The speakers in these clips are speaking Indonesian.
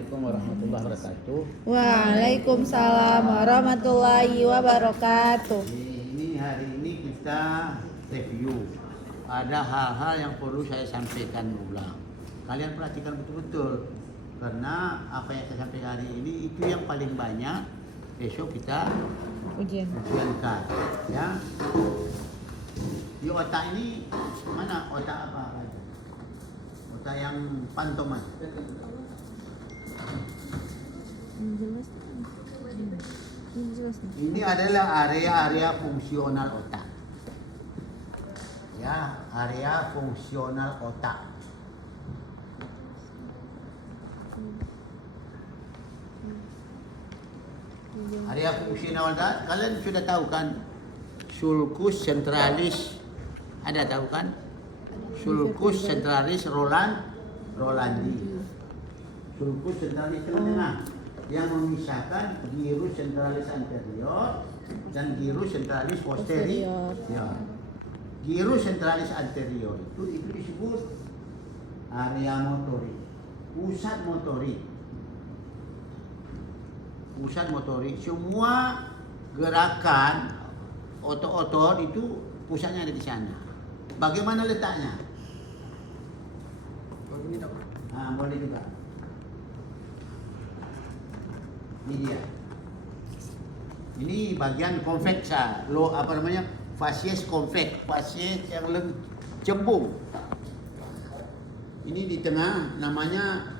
Assalamualaikum warahmatullahi wabarakatuh. Waalaikumsalam warahmatullahi wabarakatuh. Ini hari ini kita review. Ada hal-hal yang perlu saya sampaikan ulang. Kalian perhatikan betul-betul. Karena apa yang saya sampaikan hari ini itu yang paling banyak. Besok kita ujiankan. Ya. Di otak ini mana otak apa? Otak yang pantoman. Ini adalah area-area fungsional otak. Ya, area fungsional otak. Area fungsional otak, kalian sudah tahu kan? Sulcus centralis. Ada tahu kan? Sulcus centralis Rolandi. Sulcus centralis tengah yang memisahkan gyrus centralis anterior dan gyrus centralis posterior. Ya. Gyrus centralis anterior itu disebut area motorik, pusat motorik. Pusat motorik, semua gerakan otot-otot itu pusatnya ada di sana. Bagaimana letaknya? Boleh juga. Ini dia. Ini bagian konveksa, facies konveks, facies yang cembung. Ini di tengah namanya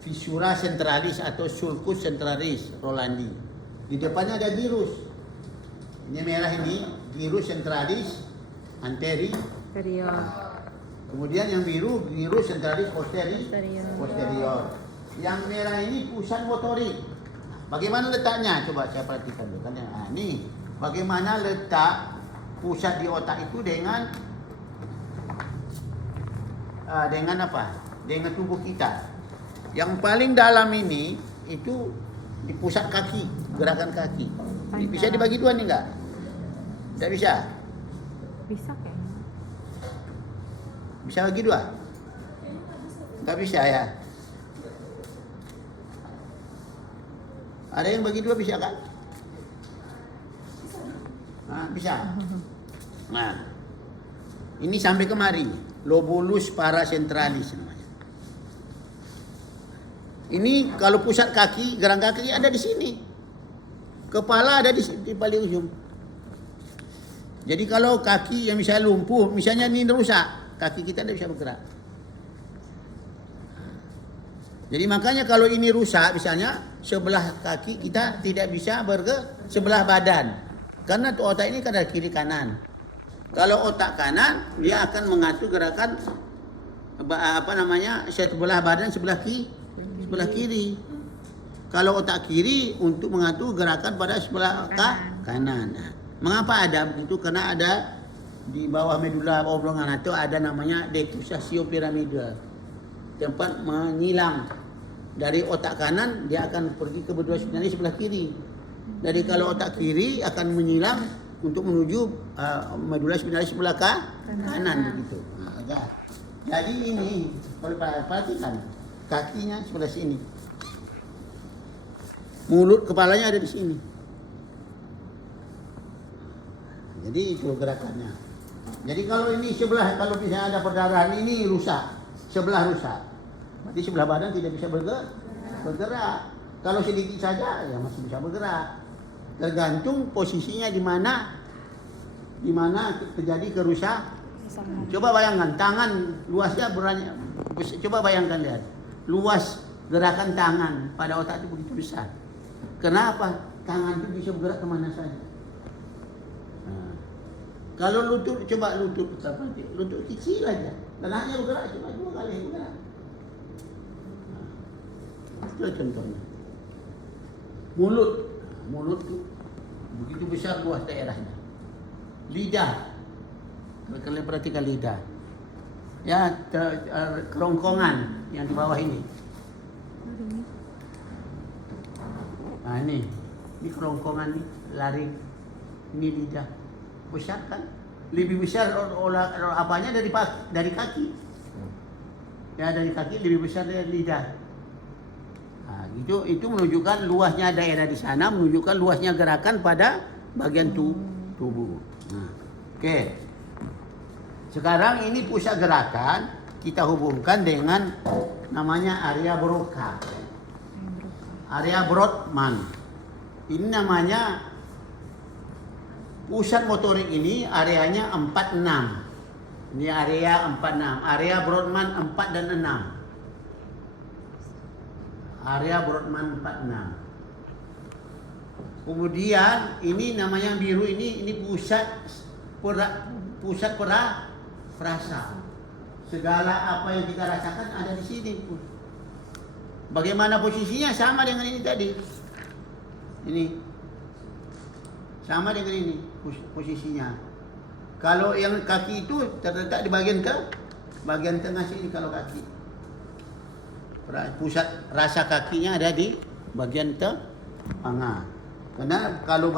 fissura centralis atau sulcus centralis Rolandi. Di depannya ada gyrus. Ini merah ini gyrus centralis anterior. Kemudian yang biru gyrus centralis posterior. Yang merah ini pusat motorik. Bagaimana letaknya? Coba saya perhatikan dulu. Ini bagaimana letak pusat di otak itu dengan apa? Dengan tubuh kita. Yang paling dalam ini itu di pusat kaki, gerakan kaki. Bisa dibagi dua nih enggak? Tidak bisa? Bisa kayaknya. Bisa bagi dua? Enggak bisa ya? Ada yang bagi dua bisa kan? Bisa. Nah, ini sampai kemari, lobulus paracentralis namanya. Ini kalau pusat kaki, gerak kaki ada di sini. Kepala ada di paling ujung. Jadi kalau kaki yang misalnya lumpuh, misalnya ini rusak, kaki kita tidak bisa bergerak. Jadi makanya kalau ini rusak misalnya sebelah kaki kita tidak bisa bergerak, sebelah badan. Karena otak ini kan ada kiri kanan. Kalau otak kanan dia akan mengatur gerakan sebelah badan sebelah kiri. Kalau otak kiri untuk mengatur gerakan pada sebelah kanan. Nah, mengapa ada begitu? Karena ada di bawah medula oblongata ada namanya decussatio piramidal. Tempat menyilang dari otak kanan dia akan pergi ke medula spinalis sebelah kiri. Jadi kalau otak kiri akan menyilang untuk menuju medula spinalis sebelah kanan begitu. Nah, jadi ini kalau perhatikan kakinya sebelah sini. Mulut kepalanya ada di sini. Jadi itu gerakannya. Jadi kalau ini sebelah, kalau misalnya ada perdarahan ini rusak, sebelah rusak. Berarti sebelah badan tidak bisa bergerak. Kalau sedikit saja ya masih bisa bergerak. Tergantung posisinya di mana terjadi kerusakan. Coba bayangkan tangan luasnya coba bayangkan lihat. Luas gerakan tangan pada otak itu begitu besar. Kenapa? Tangan itu bisa bergerak kemana saja. Nah, kalau lutut kecil aja. Tangannya bergerak cuma 2 kali bergerak. Itu contohnya. Mulut tuh begitu besar luas daerahnya. Lidah, kalian perhatikan lidah. Ya, kerongkongan yang di bawah ini. Nah ini kerongkongan nih, laring, ini lidah. Besar kan? Lebih besar apanya dari kaki. Ya dari kaki lebih besar dari lidah. Nah, itu menunjukkan luasnya daerah di sana, menunjukkan luasnya gerakan pada bagian tubuh. Nah, oke. Sekarang ini pusat gerakan kita hubungkan dengan namanya area Broca. Area Brodmann. Ini namanya pusat motorik ini areanya 46. Ini area 46. Area Brodmann 4 dan 6. Area Brodmann 46. Kemudian ini namanya biru ini pusat perasa. Segala apa yang kita rasakan ada di sini. Bagaimana posisinya sama dengan ini tadi. Ini sama dengan ini posisinya. Kalau yang kaki itu terletak di bagian tengah sini kalau kaki. Pusat rasa kakinya ada di bagian tengah. Karena kalau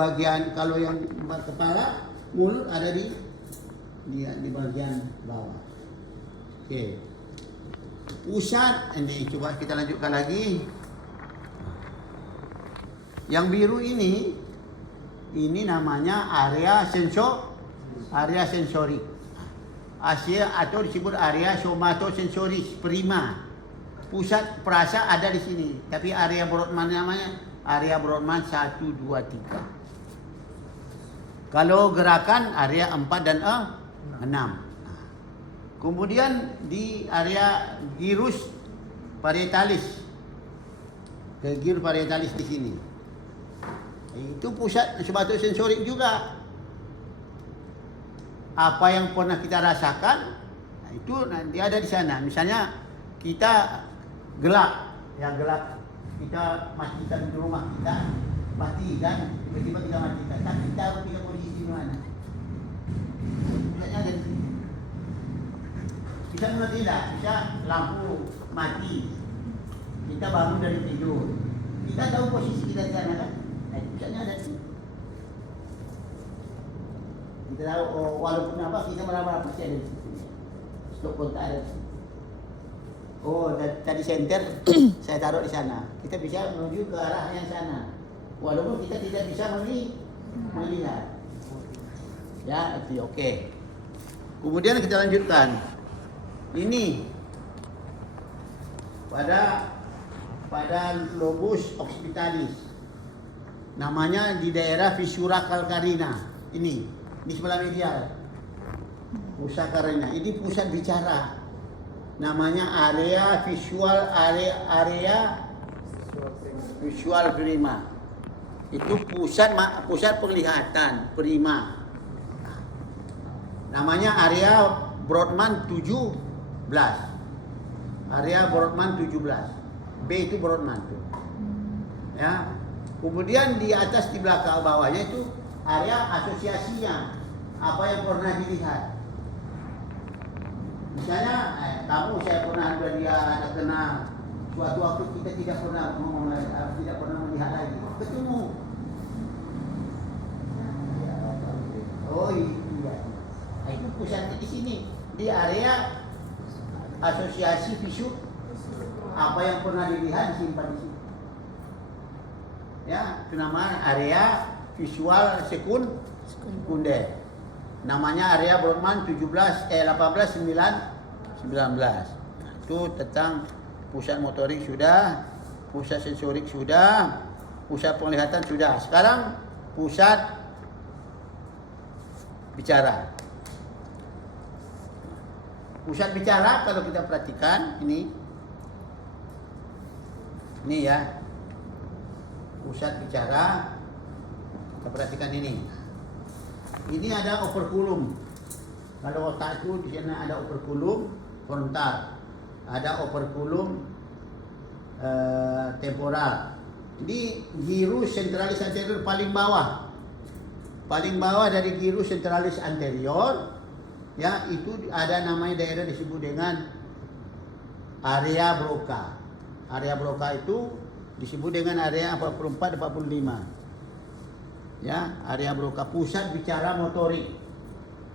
yang kepala, mulut ada di bagian bawah. Oke. Pusat ini coba kita lanjutkan lagi. Yang biru ini namanya area sensorik. Asia atau disebut area somatosensoris prima. Pusat perasa ada di sini, tapi area Brodmann namanya area Brodmann 1, 2, 3. Kalau gerakan area 4 dan 6. Kemudian di area gyrus parietalis. Gyrus parietalis di sini. Itu pusat somatosensorik juga. Apa yang pernah kita rasakan, itu nanti ada di sana. Misalnya kita gelap, kita matikan di rumah kita, matikan, tiba-tiba kita matikan. Tapi tahu kita posisi di mana. Pusatnya ada di sini. Bisa tidak, bisa lampu mati. Kita bangun dari tidur. Kita tahu posisi kita di sana kan? Nah, pusatnya ada di sini. Kita tahu walaupun apa kita meraba pasti ada di sini. Stop kontak ada di sini. Oh, tadi senter saya taruh di sana. Kita bisa menuju ke arah yang sana. Walaupun kita tidak bisa melihat. Ya, itu oke. Kemudian kita lanjutkan. Ini pada lobus occipitalis. Namanya di daerah fissura calcarina. Ini sebelah medial. Pusat karena ini pusat bicara. Namanya area visual prima. Itu pusat penglihatan prima. Namanya area Brodmann 17. Area Brodmann 17. B itu Brodmann tuh. Ya. Kemudian di atas di belakang bawahnya itu area asosiasinya. Apa yang pernah dilihat. Misalnya, saya pernah ada kena suatu waktu kita tidak pernah melihat lagi. Ketemu. Oh iya. Itu pusatnya di sini. Di area asosiasi visu. Apa yang pernah dilihat disimpan di sini. Ya, itu nama area visual sekunder. Namanya area Brodmann 18, 19. Itu tentang pusat motorik sudah, pusat sensorik sudah, pusat penglihatan sudah. Sekarang pusat bicara. Pusat bicara kalau kita perhatikan ini ya. Pusat bicara. Kita perhatikan ini. Ini ada operculum. Kalau otak itu di sana ada operculum frontal, ada operculum temporal. Jadi gyrus centralis anterior paling bawah dari gyrus centralis anterior, ya itu ada namanya daerah disebut dengan area Broca. Area Broca itu disebut dengan area 44-45. Ya, area Broca, pusat bicara motorik.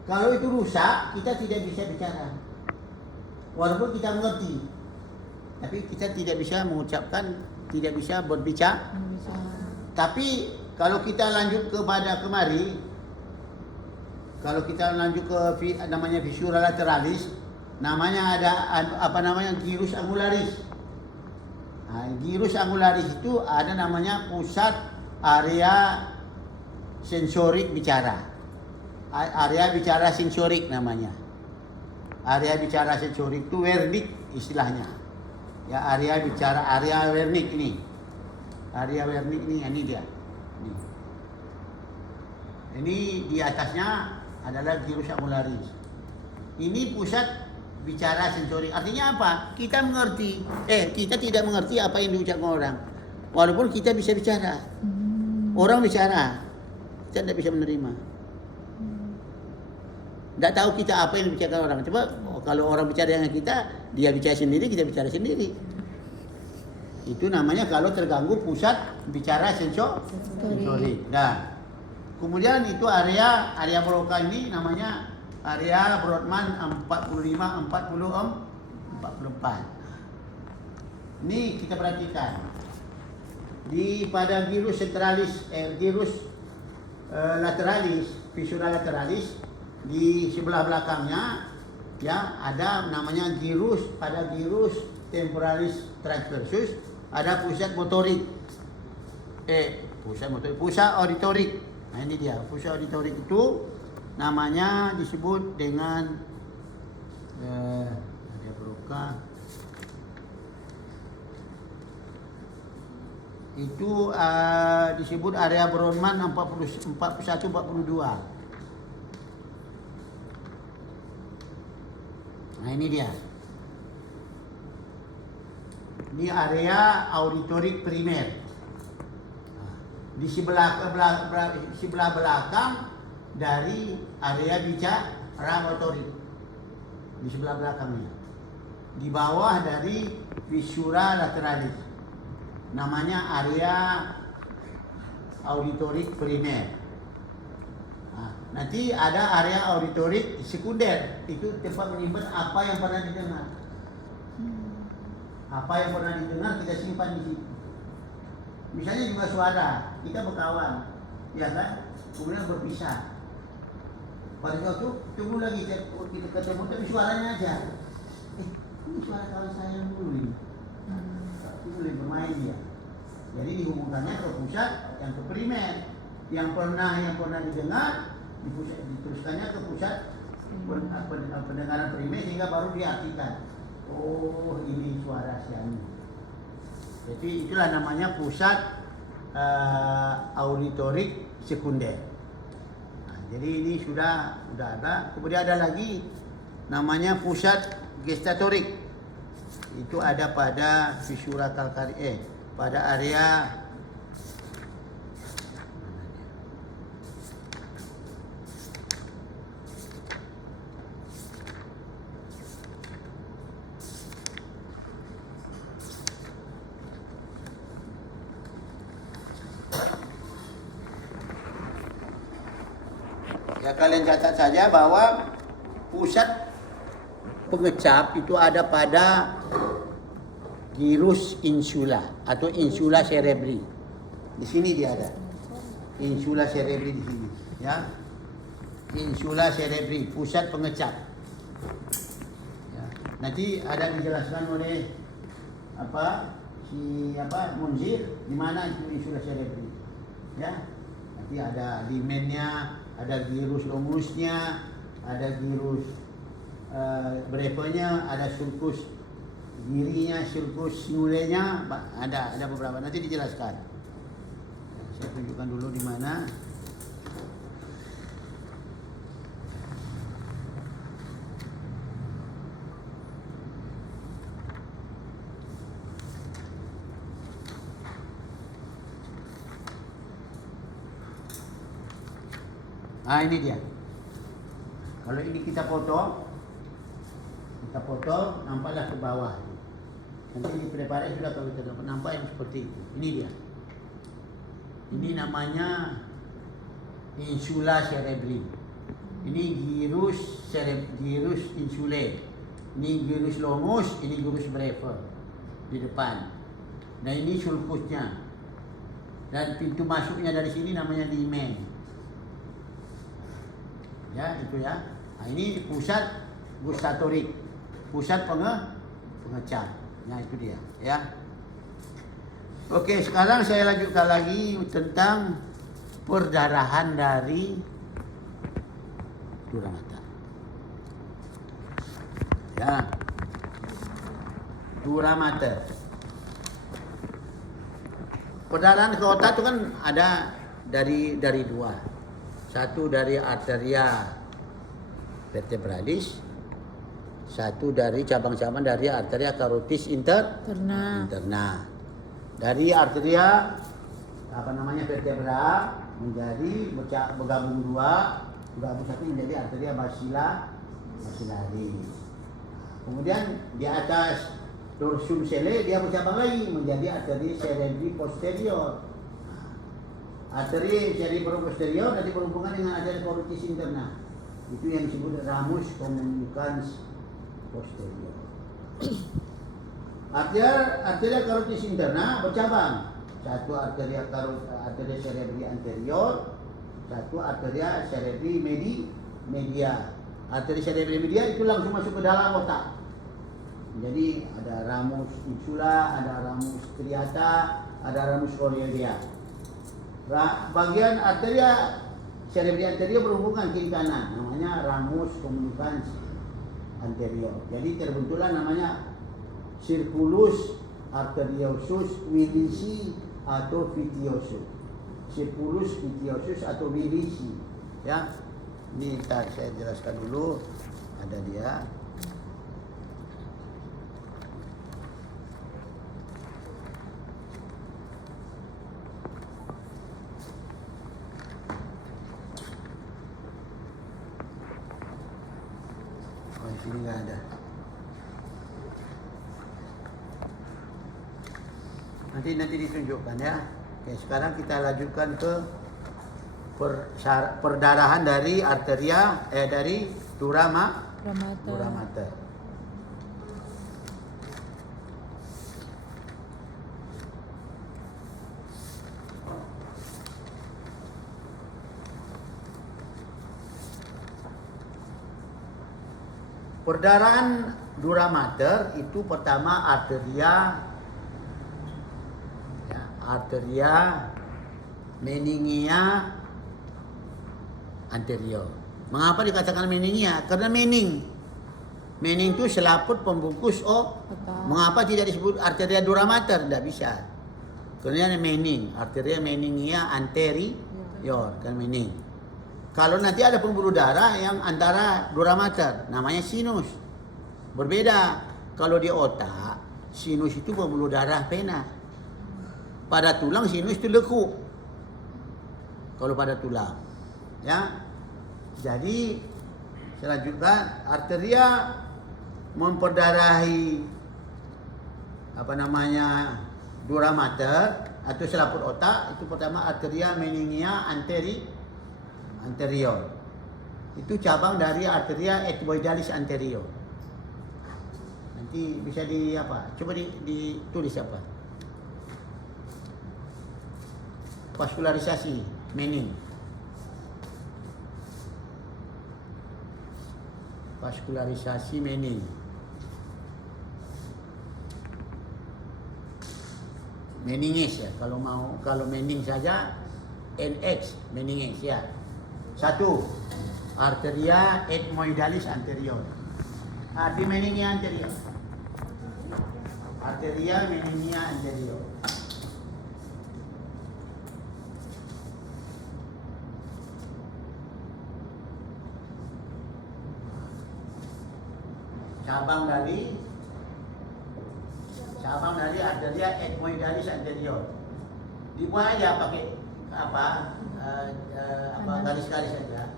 Kalau itu rusak, kita tidak bisa bicara. Walaupun kita mengerti, tapi kita tidak bisa mengucapkan tidak bisa berbicara. Tapi kalau kita lanjut kepada kemari, kalau kita lanjut ke namanya viscera lateralis, namanya ada apa namanya gyrus angularis. Nah, gyrus angularis itu ada namanya pusat area sensorik bicara. Area bicara sensorik namanya. Area bicara sensorik itu Wernicke istilahnya. Ya, area bicara area Wernicke ini. Area Wernicke ini dia. Ini di atasnya adalah gyrus angularis. Ini pusat bicara sensorik. Artinya apa? Kita mengerti. Kita tidak mengerti apa yang diucapkan orang. Walaupun kita bisa bicara. Orang bicara, kita tidak bisa menerima. Tidak tahu kita apa yang dibicarakan orang. Coba kalau orang bicara dengan kita, dia bicara sendiri, kita bicara sendiri. Itu namanya kalau terganggu pusat bicara sensorik. Nah, kemudian itu area Broca ini namanya area Brodmann 45-44. Ini kita perhatikan. Pada gyrus centralis, lateralis, viscera lateralis, di sebelah belakangnya ya ada namanya gyrus, pada gyrus temporalis transversus ada pusat motorik. Pusat auditorik. Nah, ini dia, pusat auditorik itu namanya disebut dengan area Broca. Itu disebut area Brodmann 41-42. Nah, ini dia. Ini area auditorik primer. Di sebelah belakang dari area bicara motorik. Di sebelah belakangnya. Di bawah dari viscera lateralis. Namanya area auditorik primer. Nanti ada area auditorik sekunder, itu tempat menyimpan apa yang pernah didengar. Apa yang pernah didengar kita simpan di situ. Misalnya juga suara, kita berkawan, ya kan? Kemudian berpisah. Pada waktu tunggu lagi kita ketemu, tapi suaranya aja. Ini suara kawan saya yang dulu ini. Itu boleh bermain dia. Jadi dihubungkannya ke pusat yang ke primer, yang pernah didengar. Diteruskannya ke pusat pendengaran primer sehingga baru diartikan. Oh, ini suara siang. Jadi itulah namanya pusat auditorik sekunder. Nah, jadi ini sudah ada. Kemudian ada lagi namanya pusat gestatorik. Itu ada pada viscera calcaris, pada area ya, kalian catat saja bahwa pusat pengecap itu ada pada gyrus insula atau insula cerebri. Di sini dia ada. Insula cerebri di sini, ya. Insula cerebri, pusat pengecap. Ya. Nanti ada dijelaskan oleh Munzir di mana itu insula cerebri. Ya. Nanti ada limennya, ada gyrus longus-nya, ada gyrus brevenya, ada sulcus girinya, sulcus sinulenya, ada beberapa. Nanti dijelaskan. Saya tunjukkan dulu di mana. Nah, ini dia. Kalau ini kita foto, nampaklah ke bawah. Nanti di preparasi sudah kalau kita nampak yang seperti itu. Ini dia. Ini namanya insula cerebri. Ini gyrus insulae. Ini gyrus longus, ini gyrus brevis di depan. Nah ini sulcusnya. Dan pintu masuknya dari sini namanya limen. Ya, itu ya. Nah, ini pusat gustatorik. Pusat pengecap. Nah, itu dia, ya. Oke, sekarang saya lanjutkan lagi tentang perdarahan dari dura mata. Ya. Dura mata. Perdarahan ke otak itu kan ada dari dua. Satu dari arteria vertebralis, satu dari cabang-cabang dari arteria carotis interna. Dari arteria vertebra menjadi bergabung satu menjadi arteria basilaris. Kemudian di atas dorsum sele dia bercabang lagi menjadi arteria cerebri posterior. Arteri cerebri posterior nanti berhubungan dengan arteria carotis interna. Itu yang disebut ramus communicans posterior. Arteria carotis interna bercabang. Satu arteria cerebri anterior, satu arteria cerebri media. Arteria cerebri media itu langsung masuk ke dalam otak. Jadi ada ramus insula, ada ramus striata, ada ramus chorioidea. Bagian arteria cerebri anterior berhubungan kiri kanan, namanya ramus communicans anterior. Jadi terbentuklah namanya circulus arteriosus Willisi atau vitiosus. Circulus vitiosus atau Willisi. Ya, ini saya jelaskan dulu. Ada dia. Sini nggak ada. Nanti ditunjukkan ya. Oke, sekarang kita lanjutkan ke perdarahan dari arteria dari dura mata. Perdarahan dura mater itu pertama arteria meningia anterior. Mengapa dikatakan meningia? Karena mening itu selaput pembungkus otak. Mengapa tidak disebut arteria dura mater? Tidak bisa. Karena mening, arteria meningia anterior kan mening. Kalau nanti ada pembuluh darah yang antara dura mater, namanya sinus. Berbeda. Kalau di otak, sinus itu pembuluh darah vena. Pada tulang sinus itu lekuk. Kalau pada tulang, ya. Jadi selanjutnya arteria memperdarahi dura mater atau selaput otak itu pertama arteria meningia anterior. Itu cabang dari arteria ethmoidalis anterior. Nanti bisa coba ditulis apa? Vaskularisasi mening. Vaskularisasi mening. Meninges ya, kalau mening saja NX meninges ya. Satu, arteria ethmoidalis anterior. Arteria meningia anterior. Arteria meningia anterior. Cabang dari arteria ethmoidalis anterior. Dibuat aja pakai garis-garis saja.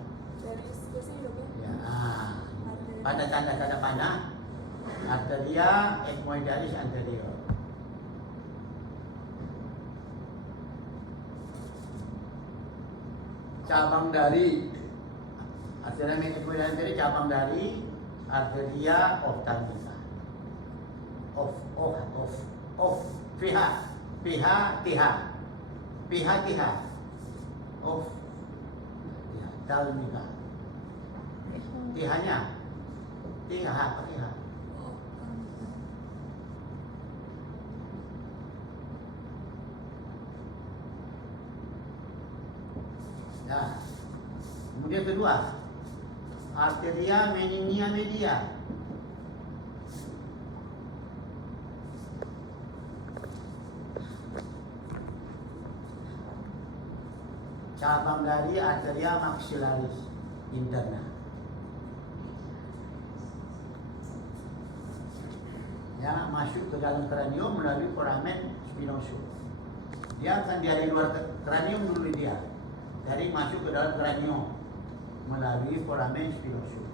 Ya, pada tanda-tanda panah arteria ethmoidalis anterior. Cabang dari arteria ethmoidalis anterior, cabang dari arteria ophthalmica. VH PH. Of dalmika. TH-nya. TH. Ya. Kemudian kedua, arteria meningia media. Cabang dari arteria maxillaris interna. Ya, masuk ke dalam kranium melalui foramen spinosum. Dia akan dari luar kranium dulu dia. Jadi masuk ke dalam kranium melalui foramen spinosum.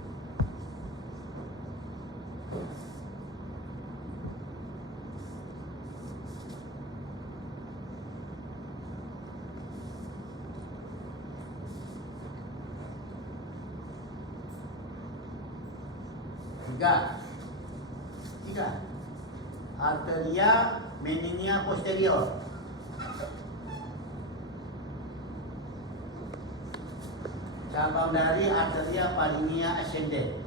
Tiga. Arteria meningia posterior. Cabang dari arteria pharyngia ascendens.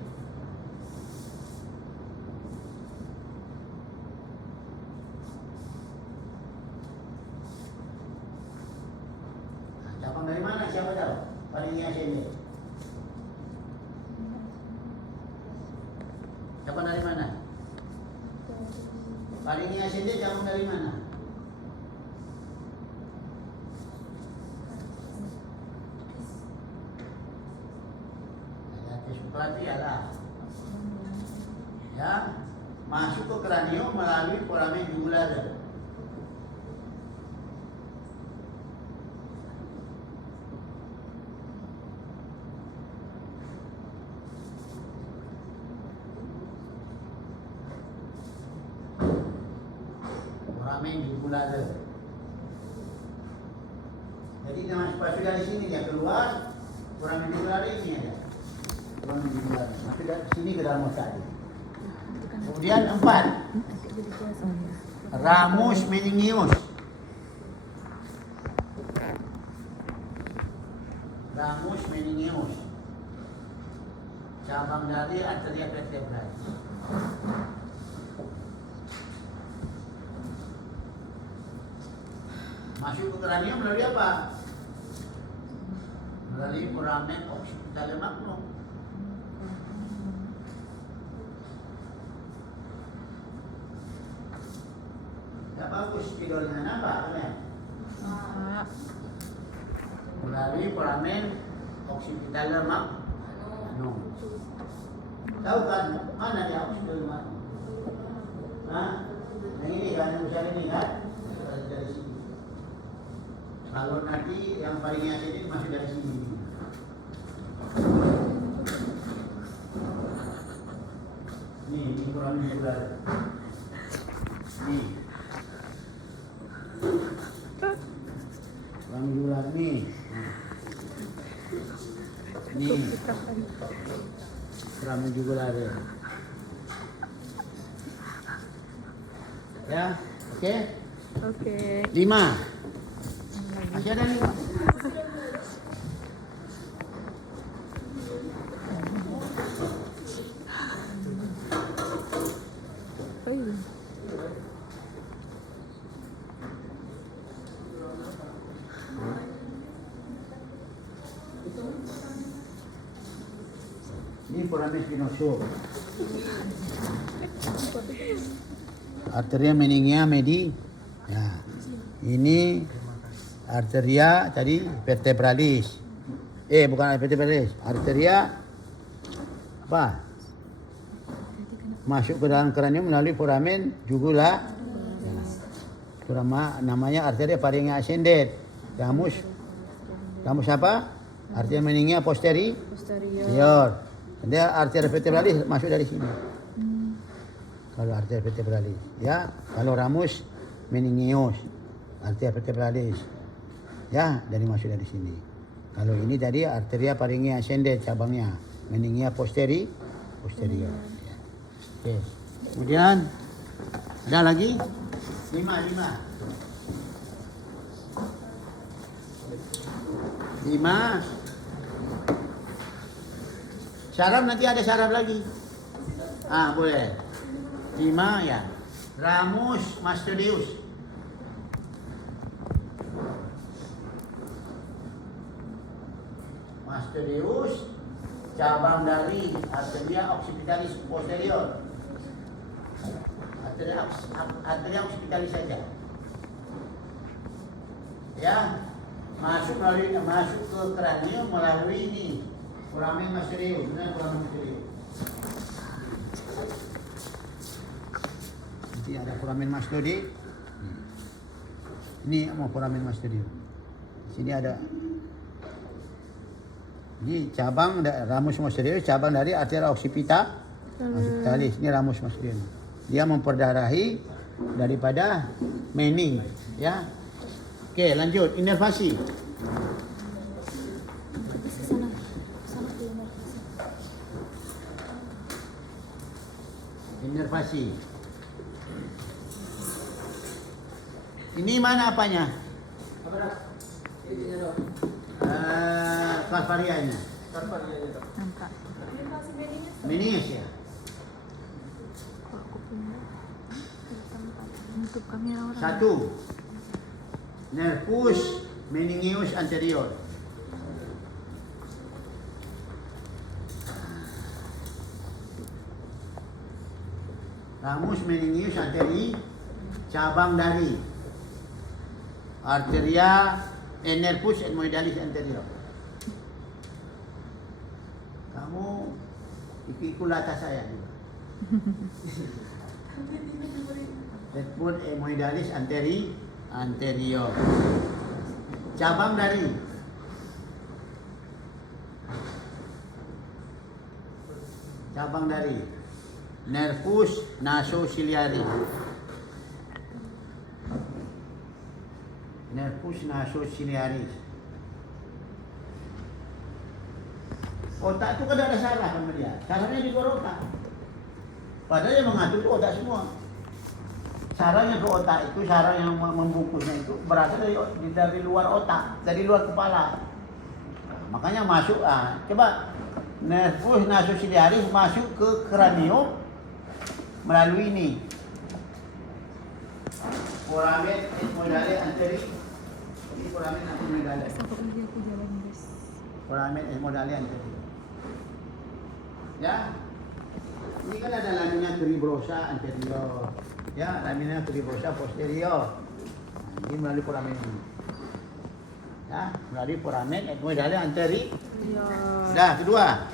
Cabang dari mana? Siapa tahu? Pharyngia ascendens. Cabang dari mana? Pharyngia ascendens cabang dari mana? Pelatihan lah. Ya, masuk ke kranium melalui foramen jugular. Foramen jugular. Jadi dia masuk dari sini dia keluar foramen jugular ini ada. Masuk dari sini ke dalam otak. Kemudian 4, ramus meningius. Ramus meningius. Cabang dari arteria vertebralis. Masuk ke kranium melalui apa? Melalui foramen occipital magnum. Ya bagus spidolnya nampak kan? Melalui foramen occipital magnum. Tahu kan mana dia occipital magnum? Nah, ini kan yang besar ini kan? Dari sini. Kalau nanti yang pharyngia ascendens masuk dari sini. Ini foramen jugular. Nih. Foramen jugular nih. Nih. Foramen jugular. Ya, oke? Oke. 5. Masih ada 5. Ini foramen spinosum. Arteria meningia medi. Ya. Ini arteria tadi vertebralis. Bukan vertebralis. Arteria apa? Masuk ke dalam kranium melalui foramen jugular. Ya. Namanya arteria pharyngia ascendens. Ramus apa? Arteria meningia posterior. Dia arteria vertebralis masuk dari sini. Kalau arteria vertebralis, ya. Kalau ramus meningius, arteria vertebralis, ya, dari masuk dari sini. Kalau ini tadi arteria pharyngia ascendens cabangnya, meningia posterior. Ya. Oke. Kemudian ada lagi 5. 5. Syaraf nanti ada syaraf lagi. Boleh. 5 ya. Ramus mastoideus. Mastoideus cabang dari arteria occipitalis posterior. Arteria occipitalis saja. Ya, masuk ke kranium melalui ini. Foramen mastoideus, benar foramen mastoideus. Nanti ada foramen mastoideus. Ini mau foramen mastoideus. Sini ada. Ini cabang ramus mastoideus, cabang dari arteria occipitalis. Ini ramus mastoideus. Dia memperdarahi daripada mening, ya. Oke, lanjut inervasi. Inervasi. Ini mana apanya? Kalvarianya. Nampak. Meninges ya. Aku pindah ke tempat untuk kamera orang. 1. Nervus meningeus anterior. Ramus meningeus anterior, cabang dari arteria nervus etmoidalis anterior. Kamu ikut latar saya juga. Netball etmoidalis anterior. Cabang dari nervus nasociliaris. Nervus nasociliaris. Otak itu kan ada saraf sama dia. Sarafnya di luar otak. Padahal yang mengatur itu otak semua. Saraf yang ke otak itu, saraf yang membungkusnya itu berasal dari luar otak, dari luar kepala. Makanya masuk, coba nervus nasociliaris masuk ke kranium melalui ini. Foramen etmoidale anterior. Ini foramen etmoidale. Sampai lagi aku jalan guys. Foramen etmoidale anterior. Ya. Ini kan ada lamina tuberosa anterior. Ya, lamina tuberosa posterior. Ini melalui foramen ini. Ya, melalui foramen etmoidale anterior. Dah, kedua.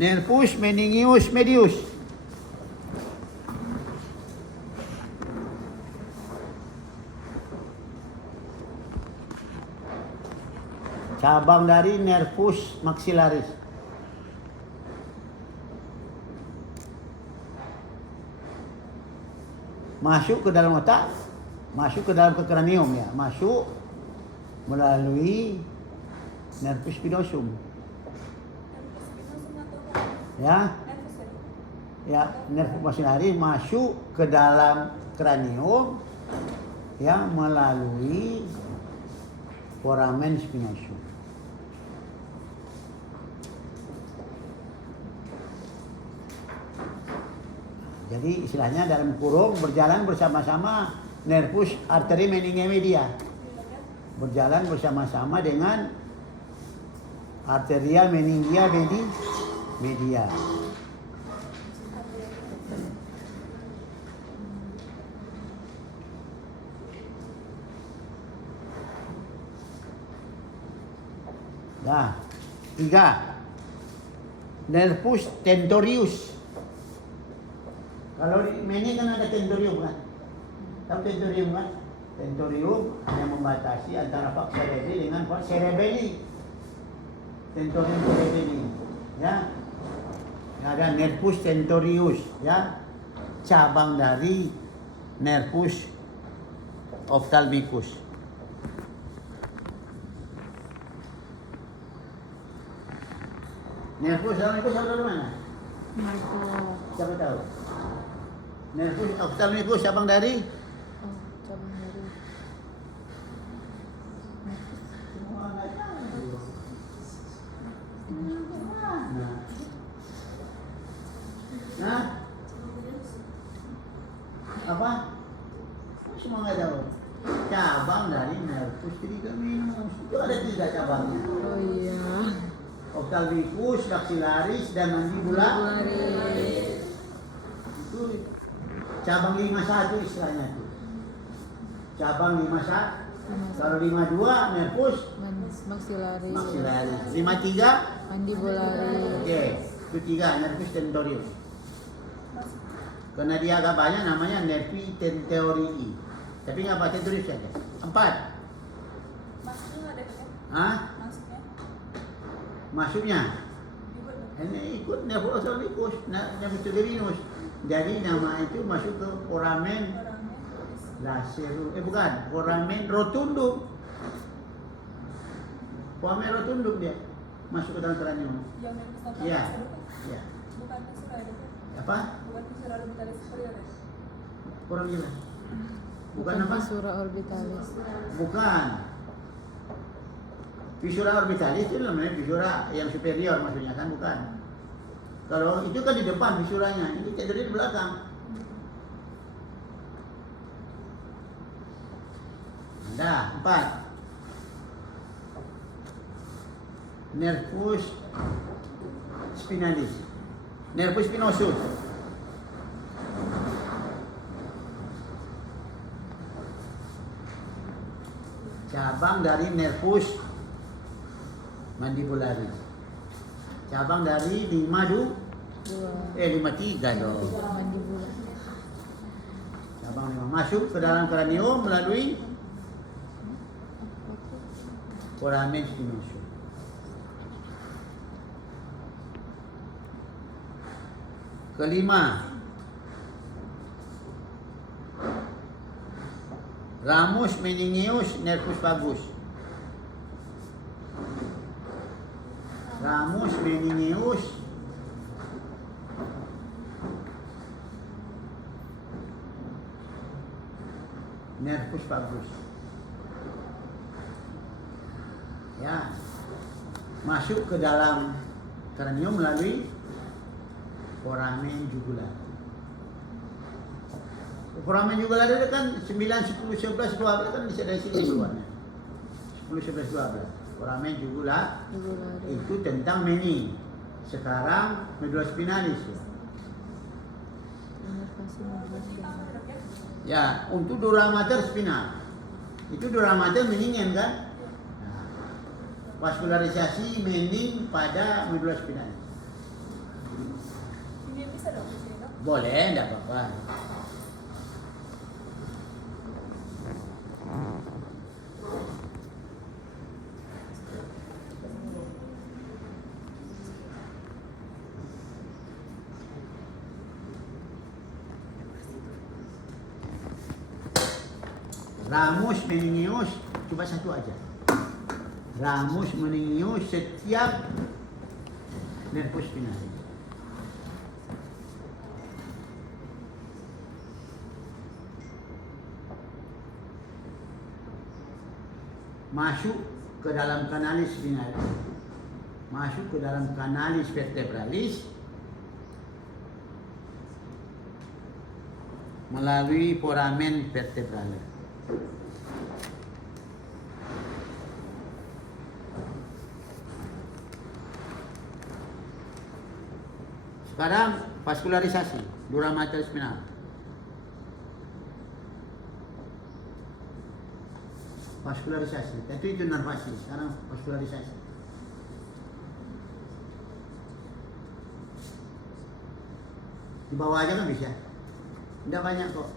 Nervus meningeus medius. Cabang dari nervus maxillaris. Masuk ke dalam otak, masuk ke dalam kranium ya, masuk melalui nervus spinosum. Ya. Ya, nervus maxillaris masuk ke dalam kranium ya melalui foramen spinosum. Jadi istilahnya dalam kurung berjalan bersama-sama nervus arteri meninge media. Berjalan bersama-sama dengan arteria meningia media. Nah, 3. Nervus tentorius. Kalau di meni kan ada tentorium kan? Tahu tentorium kan? Tentorium yang membatasi antara fak cerebri dengan fak cerebelli. Tentorium cerebelli, ya. Ada nervus tentorius, ya. Cabang dari nervus ophthalmicus. Nervus ophthalmicus ada di mana? Siapa tahu? Nervus ophthalmicus cabang dari? Cabang dari. Semua nggak cabang dari nervus trigeminus. Itu ada 3 cabangnya. Oh iya. Ophthalmicus, maxillaris, dan mandibula. Itu cabang 51 istilahnya itu. Cabang 51. Kalau 52 nervus Maxillaris. maxillaris. 53 Mandibularis. oke, itu 3 nervus tentorius. Karena dia agak banyak namanya nervi tentorii. Tapi nggak pakai tentorius saja. 4. Masuknya ada kan? Hah? Masuknya Masuknya ikut dong. ini ikut nervus ophthalmicus, nervus trigeminus. Jadi nama itu masuk ke foramen Orangnya laserum. Bukan, foramen rotundum. Foramen rotundum dia masuk ke dalam kranium. yang nervus total Iya. itu kan? Iya. Bukan visceral itu. Apa? Bukan visceral orbitalis superior ya? Kurang jelas. Bukan apa? Visura orbitalis. Bukan. Visura orbitalis itu namanya visura yang superior maksudnya kan, bukan. Kalau itu kan di depan visuranya, ini cedera di belakang. Ada 4. Nervus spinalis, nervus spinosus. Cabang dari nervus mandibularis. Cabang dari 52 53 dong. Mandibula. Cabang 5 masuk ke dalam kranium melalui foramen spinosum. Kelima, ramus meningeus nervus vagus. Ramus meningeus nervus vagus. Ya, masuk ke dalam kranium melalui foramen jugular. Foramen jugular itu kan 9, 10, 11, 12 kan bisa dari sini keluarnya. 10, 11, 12. Foramen jugular Jugularis. itu tentang meni. Sekarang medula spinalis. Inervasi medula spinalis. Ya? Ya, untuk dura mater spinal. Itu dura mater meningen kan? Nah, vaskularisasi mening pada medula spinalis. Ini bisa dong di sini dong? Boleh, enggak apa-apa. Ramus meningeus coba satu aja. Ramus meningeus setiap nervus spinalis. Masuk ke dalam kanalis spinalis. Masuk ke dalam kanalis vertebralis melalui foramen vertebralis. Sekarang vaskularisasi dura mater spinal. Vaskularisasi. Itu nervasi. Sekarang vaskularisasi. Di bawah aja kan bisa. Tidak banyak kok.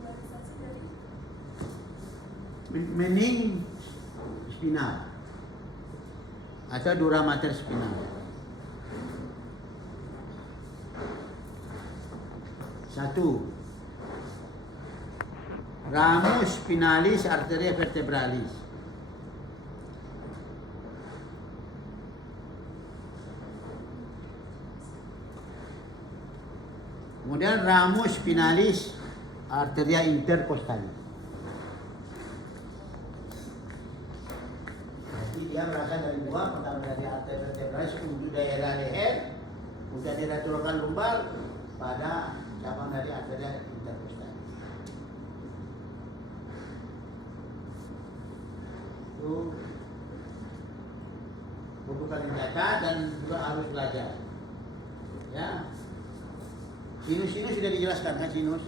Polarisasi dari Mening spinal atau dura mater spinal. Satu, ramus spinalis arteria vertebralis. Kemudian ramus spinalis arteria intercostalis. Jadi dia berasal dari dua, pertama dari arteria vertebralis untuk daerah leher, kemudian daerah tulang lumbal, pada cabang dari arteria interkostalis. Itu buku kalian data dan juga harus belajar. Ya. Sinus sudah dijelaskan kan sinus.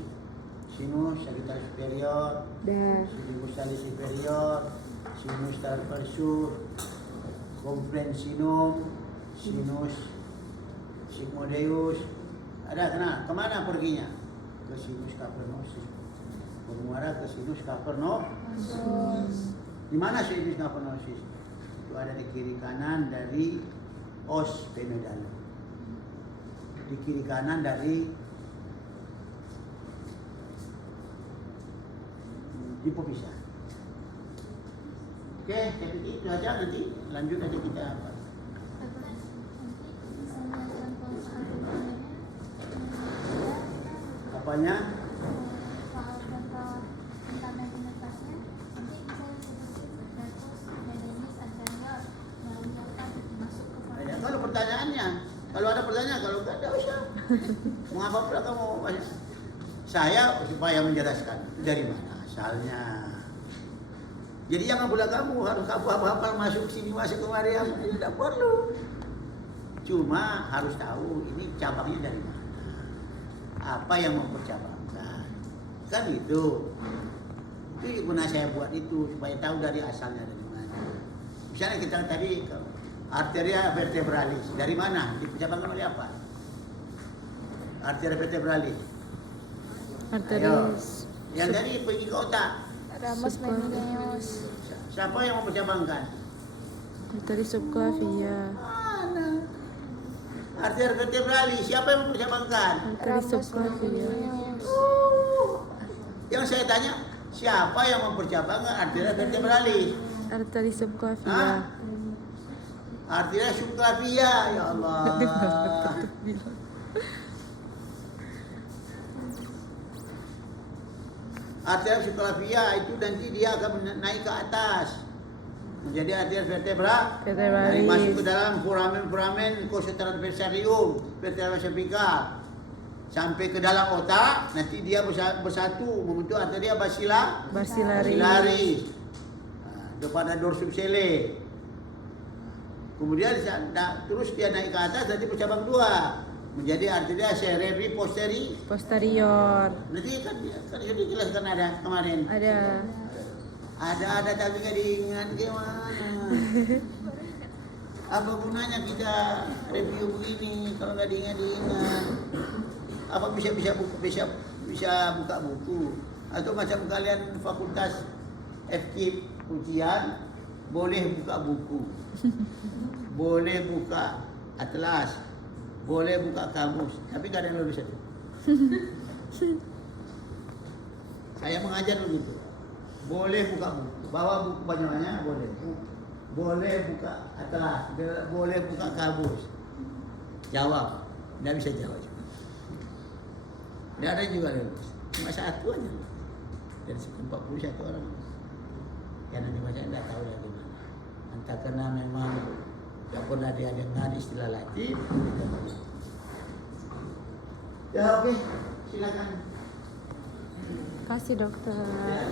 Sinus sagittarius superior, Dah. sinus tali superior, sinus transversus, comprensinum, sinus sigmoideus. Ada kemana perginya? Ke sinus cavernosus. Bermuara ke sinus cavernosus. Di mana sinus cavernosus? Itu ada di kiri kanan dari os sphenoidalum. Di kiri kanan dari hipofisa. Oke, jadi itu aja, nanti lanjut aja kita apa. Apanya? Ya, kalau pertanyaannya, kalau ada pertanyaan, kalau enggak ada usah. Mengapa pula kamu banyak? Saya supaya menjelaskan dari mana asalnya. Jadi jangan pula kamu harus hafal masuk sini masuk kemari, tidak perlu. Cuma harus tahu ini cabangnya dari mana. Apa yang mempercabangkan. Kan itu. Itu guna saya buat itu supaya tahu dari asalnya dari mana. Misalnya kita tadi arteria vertebralis dari mana? Dipercabangkan oleh apa? Arteria vertebralis. Arteris. Yang dari pergi ke otak. Ramus Meminius. Siapa yang mempercabangkan? Arteris subclavia. Mana? Arteria vertebralis. Siapa yang mempercabangkan? Arteris subclavia. Yang saya tanya, siapa yang mempercabangkan arteria vertebralis? Arteris subclavia. Hah? Arteria subclavia, ya Allah. Arteria subclavia itu nanti dia akan naik ke atas menjadi arteria vertebralis. Dari masuk ke dalam foramen costotransversarium, vertebra cervical sampai ke dalam otak, nanti dia bersatu membentuk arteria basilaris. Depan ada dorsum sele. Kemudian terus dia naik ke atas, nanti bercabang dua menjadi arteria cerebri Posterior. Nanti kan sudah dijelaskan ada kemarin. Ada tapi nggak diingat gimana? Apa gunanya kita review begini kalau nggak diingat? Apa bisa buka buku atau macam kalian fakultas FKIP ujian boleh buka buku, boleh buka atlas, boleh buka kamus, tapi nggak ada yang lebih satu. Saya mengajar begitu. Boleh buka buku, bawa buku banyak-banyak boleh. Boleh buka atlas, boleh buka kamus. Jawab, nggak bisa jawab. Tidak ada juga lulus, cuma satu aja dari 41 orang. Ya nanti macam tidak tahu lagi mana. Entah karena memang tidak pernah dia dengar istilah Latin. Ya oke, silakan. Kasih dokter. Ya.